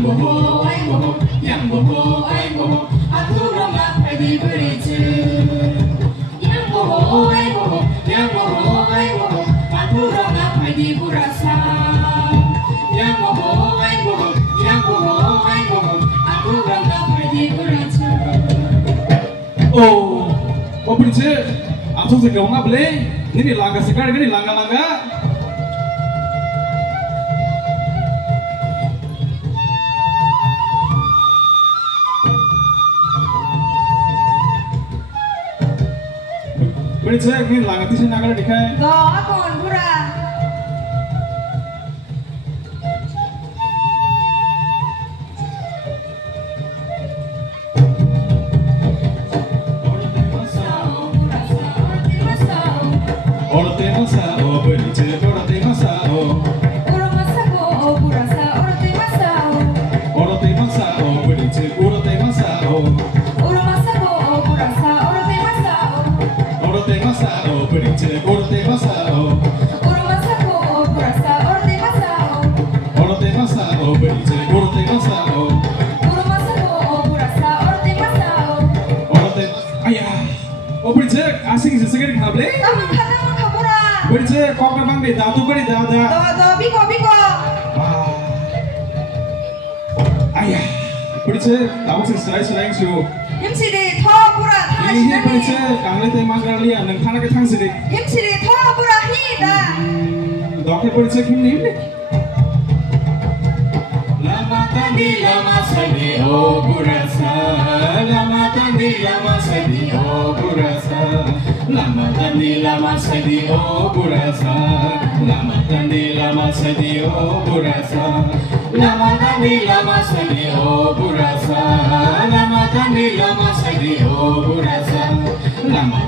yang boho ai boho yang boho ai boho aku roma padi berice yang boho ai boho aku roma padi burasa yang boho ai boho aku roma padi berace. Oh, kau berice, aku sekarang apa le? Ini langgar sekarang ini langgar. Berice, ini langgar di sini langgar dikai. Do akon bura. Ora te masao, berice, ora te masao. Ura masako o burasa ora te masao. Ora te masao, berice, ora te masao. Ura masako o burasa ora te masao. Ora te masao, berice, ora te masao. Ura masako o burasa ora te masao. Ora te masao, berice, ora te masao. Ura masako o burasa ora te masao. Ora te ayah. Oh berice, asing sesekali khable. Tama ka bura. Berice, kau kan bang beda, tu kan dah. Do biko. Ayah, berice, tahu sih selain su. Himsiri tho bura tha Ini berice, sinani. kangen te manggar lian, neng thana ke thang sedih. Himsiri tho bura hi da. Dokter berice kim nih? Lama tadi lama sedih oh burasa, lama tadi lama sedih oh burasa, lama tadi lama sedih oh burasa, lama tadi lama sedih oh burasa, lama tadi lama sedih oh burasa, lama tadi lama sedih oh burasa, lama